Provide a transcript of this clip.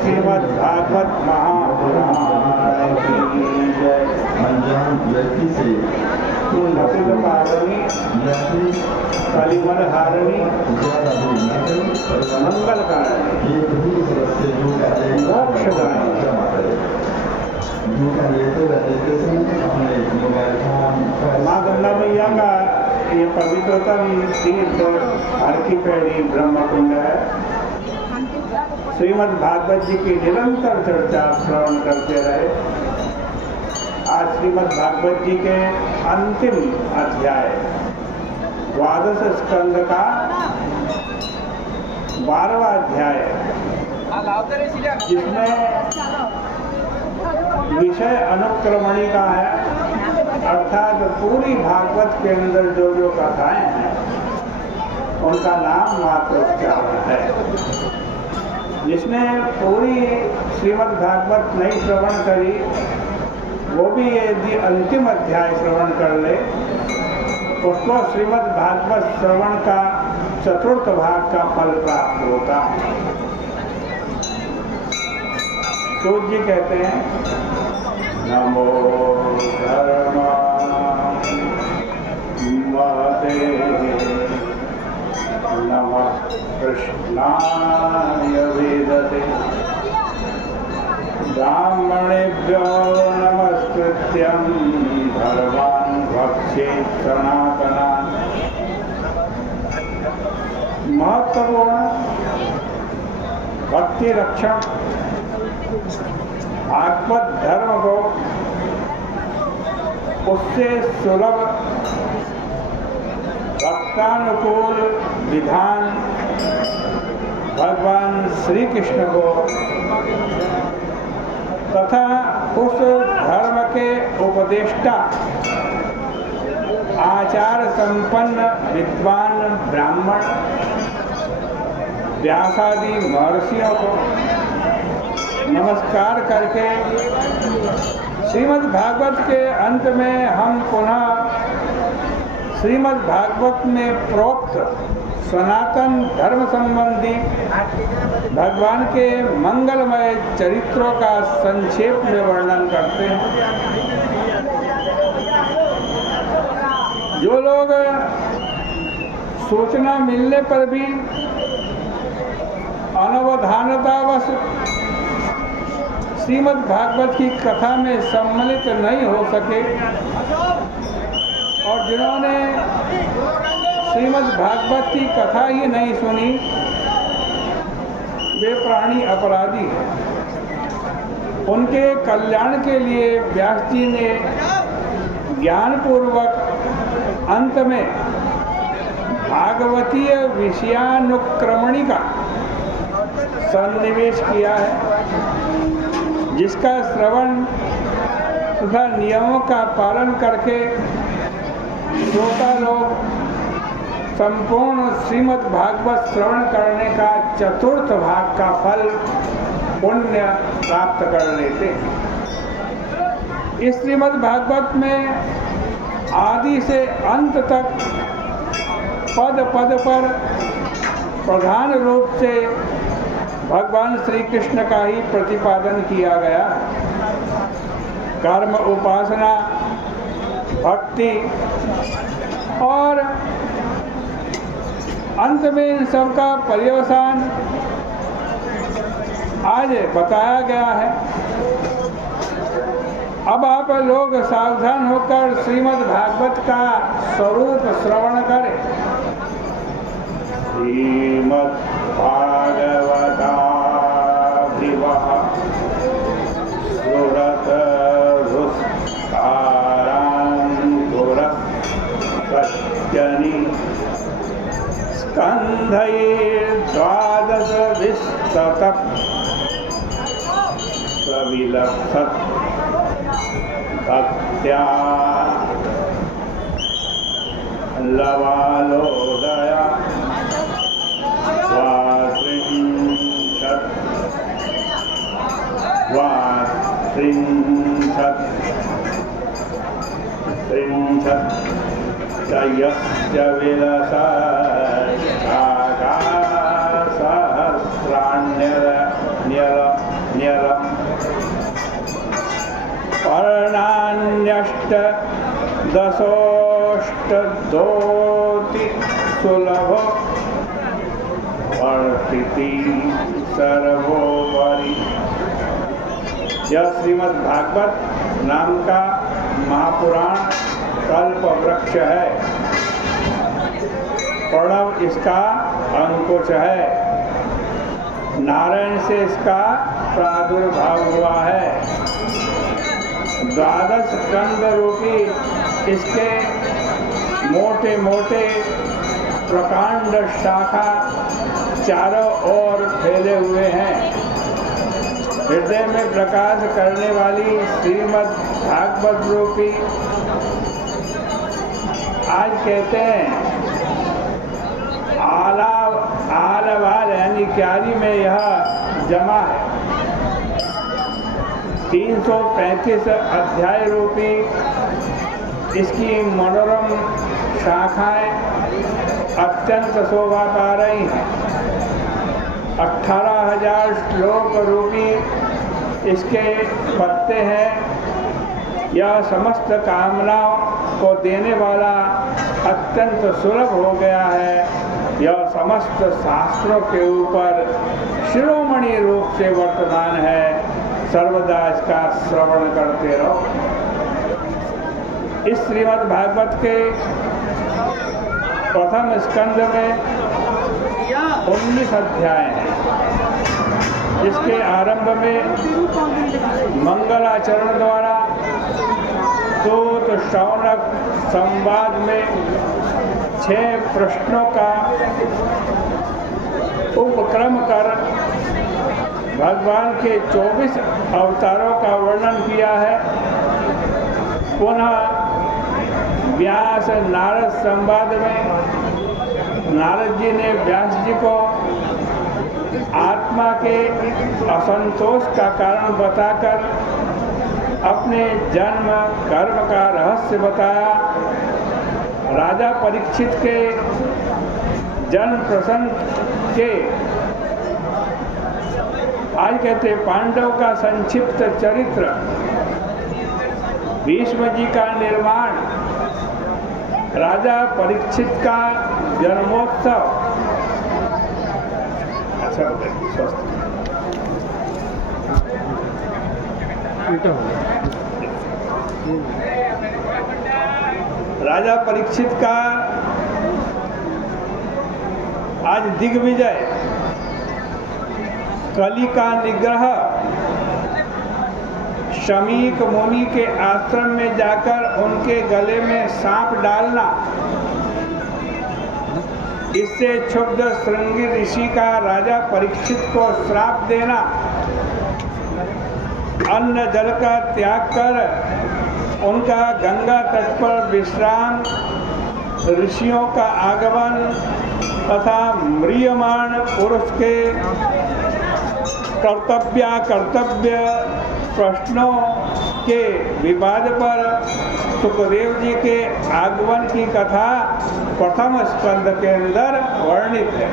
श्रीमद् भागवत महापुराण की जय। अनजान व्यक्ति से पतित पावनी कलिमल हारिणी मंगल कारणी मोक्षदायिनी माँ गंगा मैया का ये पवित्रतम तीर्थ हर की पैड़ी ब्रह्मकुंड है। श्रीमद् भागवत जी की निरंतर चर्चा श्रवण करते रहे। आज श्रीमद् भागवत जी के अंतिम अध्याय द्वादश स्कंद का 12वां अध्याय, जिसमें विषय अनुक्रमणी का है, अर्थात पूरी भागवत के अंदर जो जो कथाएं हैं उनका नाम मात्र उच्चारण है। जिसने पूरी श्रीमद् भागवत नहीं श्रवण करी वो भी यदि अंतिम अध्याय श्रवण कर ले उसको श्रीमद् भागवत श्रवण का चतुर्थ भाग का फल प्राप्त होता है। सूत जी कहते हैं नमो धर्मा महते नमः कृष्णाय वेदते ब्राह्मणेभ्यो नमस्कृत्यं धर्मान् भक्षेत् सनातनान्। महत्वपूर्ण भक्ति रक्षण भागवत धर्म को उससे सुलभ भक्तानुकूल विधान भगवान श्री कृष्ण को तथा उस धर्म के उपदेष्टा आचार संपन्न विद्वान ब्राह्मण व्यासादि महर्षियों को नमस्कार करके श्रीमद् भागवत के अंत में हम पुनः श्रीमद् भागवत में प्रोक्त सनातन धर्म संबंधी भगवान के मंगलमय चरित्रों का संक्षेप में वर्णन करते हैं। जो लोग सूचना मिलने पर भी अनवधानतावश श्रीमद् भागवत की कथा में सम्मिलित नहीं हो सके और जिन्होंने श्रीमद् भागवत की कथा ही नहीं सुनी वे प्राणी अपराधी हैं। उनके कल्याण के लिए व्यास जी ने ज्ञानपूर्वक अंत में भागवतीय विषयानुक्रमणी का सन्निवेश किया है, जिसका श्रवण तथा नियमों का पालन करके श्रोता लोग संपूर्ण श्रीमद् भागवत श्रवण करने का चतुर्थ भाग का फल पुण्य प्राप्त कर लेते हैं। इस श्रीमद् भागवत में आदि से अंत तक पद पद पर प्रधान रूप से भगवान श्री कृष्ण का ही प्रतिपादन किया गया। कर्म, उपासना, भक्ति और अंत में इन सब का पर्यवसान आज बताया गया है। अब आप लोग सावधान होकर श्रीमद् भागवत का स्वरूप श्रवण करें। श्रीमद् भागवता सुरत स्कन्धैर्द्वादश विस्ततः प्रविलक्षत् भक्त्या लवालोदया त्रिंशत् यस्य विलसत् सहस्राण्यर् दशोष्टदोति सुलभ वर्तिति सर्वोपरि। यह श्रीमद् भागवत नाम का महापुराण कल्प वृक्ष है। प्रणव इसका अंकुश है। नारायण से इसका प्रादुर्भाव हुआ है। द्वादश स्कंद रूपी इसके मोटे मोटे प्रकांड शाखा चारों ओर फैले हुए हैं। हृदय में प्रकाश करने वाली श्रीमद् भागवत रूपी आज कहते हैं आलावाल यानी क्यारी में यह जमा है। 335 अध्याय रूपी इसकी मनोरम शाखाएं अत्यंत शोभा पा रही हैं। 18,000 श्लोक रूपी इसके पत्ते हैं। यह समस्त कामनाओं को देने वाला अत्यंत सुलभ हो गया है। यह समस्त शास्त्रों के ऊपर शिरोमणि रूप से वर्तमान है। सर्वदा इसका श्रवण करते रहो। इस श्रीमद् भागवत के प्रथम स्कंद में 19 अध्याय हैं। इसके आरंभ में मंगलाचरण द्वारा सूत शौनक संवाद में 6 प्रश्नों का उपक्रम कर भगवान के 24 अवतारों का वर्णन किया है। पुनः व्यास नारद संवाद में नारद जी ने व्यास जी को आत्मा के असंतोष का कारण बताकर अपने जन्म कर्म का रहस्य बताया। राजा परीक्षित के जन्म प्रसंग के आज कहते पांडव का संक्षिप्त चरित्र, भीष्म जी का निर्माण, राजा परीक्षित का जन्मोत्सव। अच्छा स्वस्थ राजा परीक्षित का आज दिग्विजय, कली का निग्रह, शमीक मुनि के आश्रम में जाकर उनके गले में सांप डालना, इससे क्षुब्ध श्रृंगी ऋषि का राजा परीक्षित को श्राप देना, अन्न जल का त्याग कर उनका गंगा तट पर विश्राम, ऋषियों का आगमन तथा म्रियमाण पुरुष के कर्तव्य प्रश्नों के विवाद पर सुखदेव जी के आगमन की कथा प्रथम स्कंद के अंदर वर्णित है।